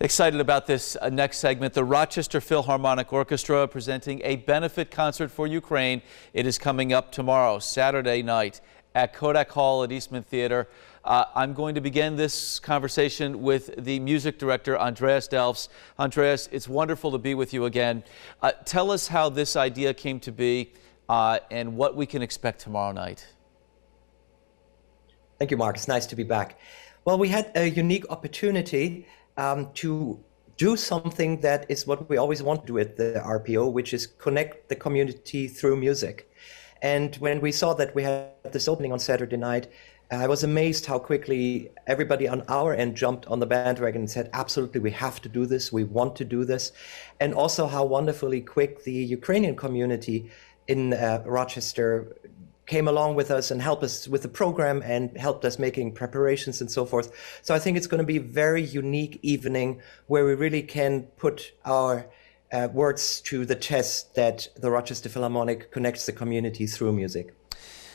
Excited about this next segment. The Rochester Philharmonic Orchestra presenting a benefit concert for Ukraine. It is coming up tomorrow, Saturday night, at Kodak Hall at Eastman Theater. I'm going to begin this conversation with the music director, Andreas Delfs. Andreas, it's wonderful to be with you again. Tell us how this idea came to be and what we can expect tomorrow night. Thank you, Mark. It's nice to be back. Well, we had a unique opportunity to do something that is what we always want to do at the RPO, which is connect the community through music. And when we saw that we had this opening on Saturday night, I was amazed how quickly everybody on our end jumped on the bandwagon and said, absolutely, we have to do this, we want to do this. And also how wonderfully quick the Ukrainian community in Rochester came along with us and helped us with the program and helped us making preparations and so forth. So I think it's going to be a very unique evening where we really can put our words to the test that the Rochester Philharmonic connects the community through music.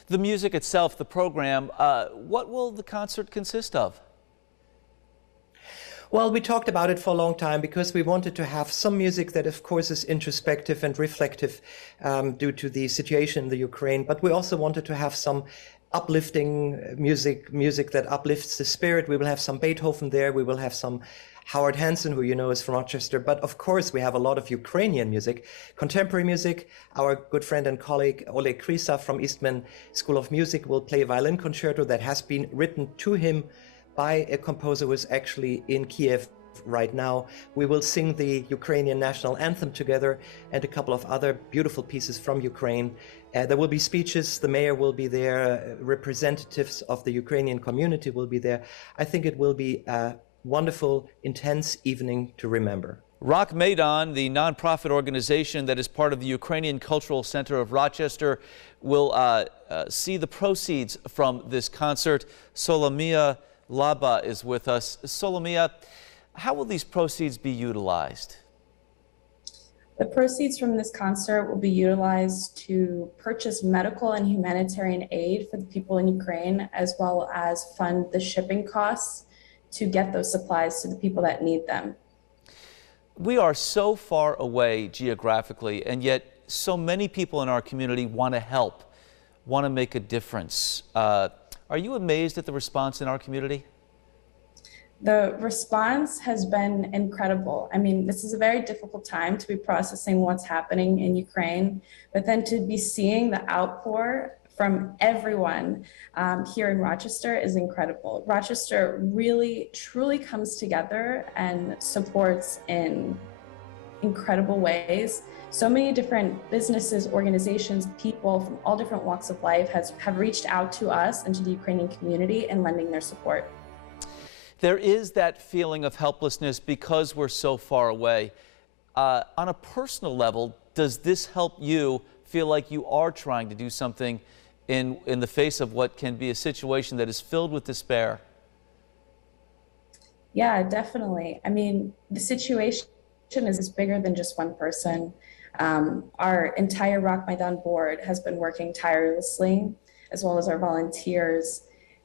The music itself, the program, what will the concert consist of? Well, we talked about it for a long time because we wanted to have some music that, of course, is introspective and reflective due to the situation in the Ukraine. But we also wanted to have some uplifting music that uplifts the spirit. We will have some Beethoven there. We will have some Howard Hansen, who you know is from Rochester. But of course, we have a lot of Ukrainian music, contemporary music. Our good friend and colleague, Oleg Krisa from Eastman School of Music, will play a violin concerto that has been written to him by a composer who is actually in Kiev right now. We will sing the Ukrainian national anthem together and a couple of other beautiful pieces from Ukraine. There will be speeches, the mayor will be there, representatives of the Ukrainian community will be there. I think it will be a wonderful, intense evening to remember. Rock Maidan, the nonprofit organization that is part of the Ukrainian Cultural Center of Rochester, will see the proceeds from this concert. Solomia Laba is with us. Solomia, how will these proceeds be utilized? The proceeds from this concert will be utilized to purchase medical and humanitarian aid for the people in Ukraine, as well as fund the shipping costs to get those supplies to the people that need them. We are so far away geographically, and yet so many people in our community want to help, want to make a difference. Are you amazed at the response in our community? The response has been incredible. I mean, this is a very difficult time to be processing what's happening in Ukraine, but then to be seeing the outpour from everyone here in Rochester is incredible. Rochester really, truly comes together and supports in incredible ways. So many different businesses, organizations, people from all different walks of life have reached out to us and to the Ukrainian community and lending their support. There is that feeling of helplessness because we're so far away. On a personal level, does this help you feel like you are trying to do something in the face of what can be a situation that is filled with despair? Yeah, definitely. I mean, the situation is bigger than just one person. Our entire Rock Maidan board has been working tirelessly, as well as our volunteers.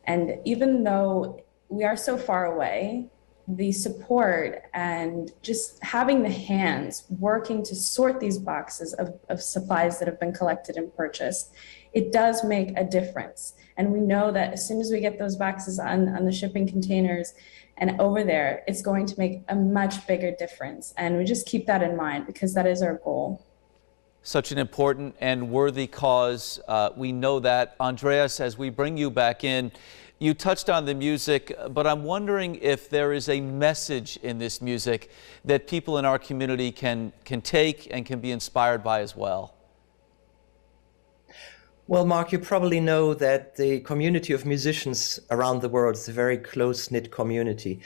And even though we are so far away, the support and just having the hands working to sort these boxes of supplies that have been collected and purchased, it does make a difference. And we know that as soon as we get those boxes on the shipping containers and over there, it's going to make a much bigger difference. And we just keep that in mind because that is our goal. Such an important and worthy cause. We know that. Andreas, as we bring you back in, you touched on the music, but I'm wondering if there is a message in this music that people in our community can take and can be inspired by as well. Well, Mark, you probably know that the community of musicians around the world is a very close-knit community.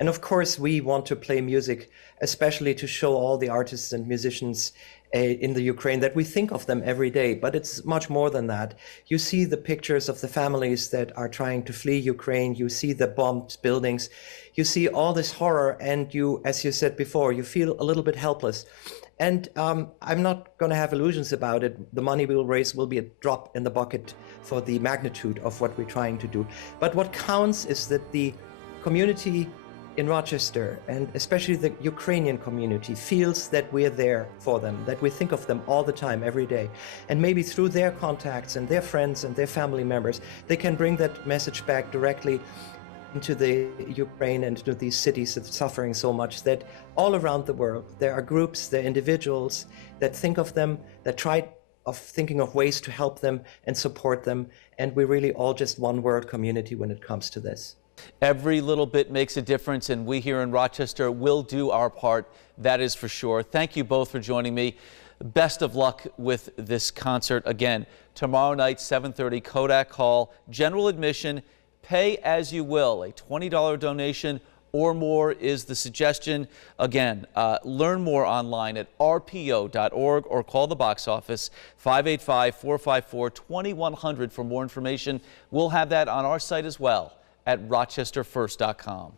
And of course, we want to play music, especially to show all the artists and musicians in the Ukraine that we think of them every day. But it's much more than that. You see the pictures of the families that are trying to flee Ukraine. You see the bombed buildings. You see all this horror. And you, as you said before, you feel a little bit helpless. And I'm not going to have illusions about it. The money we will raise will be a drop in the bucket for the magnitude of what we're trying to do. But what counts is that the community in Rochester, and especially the Ukrainian community, feels that we're there for them, that we think of them all the time, every day. And maybe through their contacts and their friends and their family members, they can bring that message back directly into the Ukraine and into these cities that are suffering so much, that all around the world there are groups, there are individuals that think of them, that try of thinking of ways to help them and support them. And we're really all just one world community when it comes to this. Every little bit makes a difference, and we here in Rochester will do our part. That is for sure. Thank you both for joining me. Best of luck with this concert. Again, tomorrow night, 7:30, Kodak Hall. General admission, pay as you will. A $20 donation or more is the suggestion. Again, learn more online at rpo.org or call the box office 585-454-2100 for more information. We'll have that on our site as well at rochesterfirst.com.